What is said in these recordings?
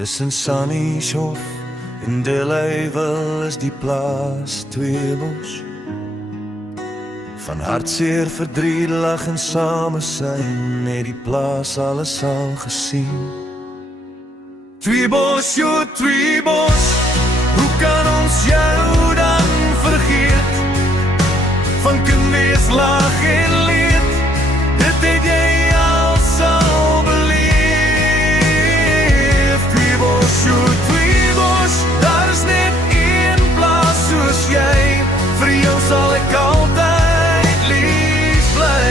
Tussen Sannieshof en Deleuwel is die plaas Tweebos. Van hartseer, verdriet, lag en samesyn het die plaas alles al gesien. Tweebos, jo Tweebos, hoe kan ons jou dan vergeet? Van kind wees, lag en leed, dit het jy al sal beleef. Tweebos, jo Tweebos, daar is net een plaas soos jy, vir jou sal ek altyd lief bly.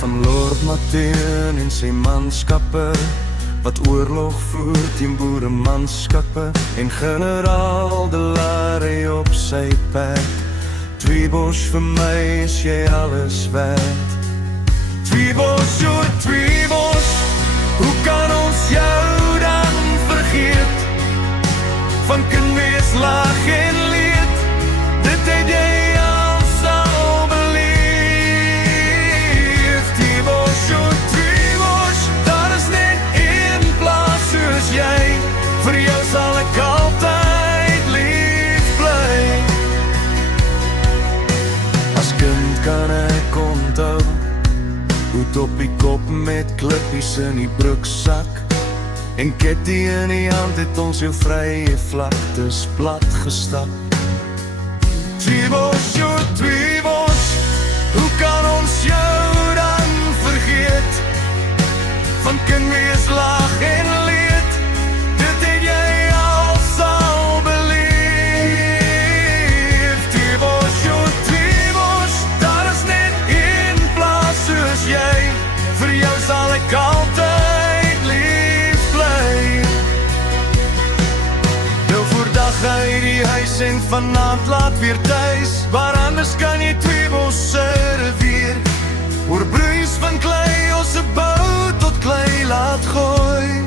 Van Lord Mateen en sy manskappe, wat oorlog voer teen boeremanskappe, en generaal De Lare op sy pad. Tweebos, vir my is jy alles werd. Tweebos, jo Tweebos, hoe kan ons jou dan vergeet? Van kind wees, lag en leed, dit het jy al sal beleef. Tweebos, jo Tweebos, daar is net een plaas soos jy, vir jou sal ek altyd lief bly. As kind kan ek onthou, hoed op die kop met klippies in die broeksak, en ketty in die hand het ons jou vrye vlaktes plat gestap. Tweebos, jo Tweebos, hoe kan ons jou dan vergeet? Van kind wees, lag en leed, dit het jy al sal beleef. Tweebos, jo Tweebos, daar is net een plaas soos jy, vir jou sal ek altyd lief bly. Nou voordag uit die huis en vanavond laat weer thuis, waar anders kan jy Tweebos serveer. Oor bruis van klei, ons 'n bout tot klei laat gooi,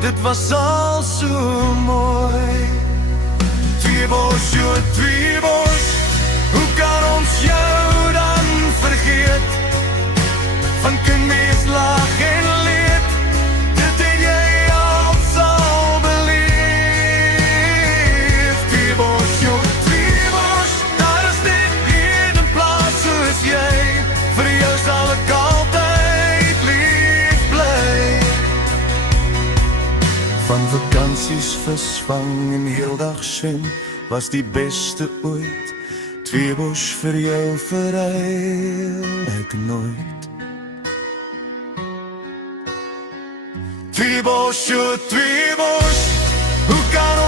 dit was al so mooi. Tweebos, jo Tweebos, hoe kan ons jou dan vergeet? Van kind wees, lag en leed, dit het jy al sal beleef. Tweebos, jo Tweebos, daar is net een plaas soos jy, vir jou sal ek altyd lief bly. Van vakansies visvang en heel dag swem, was die beste ooit. Tweebos, vir jou verruil ek nooit. Tweebos, jo Tweebos, hoe kan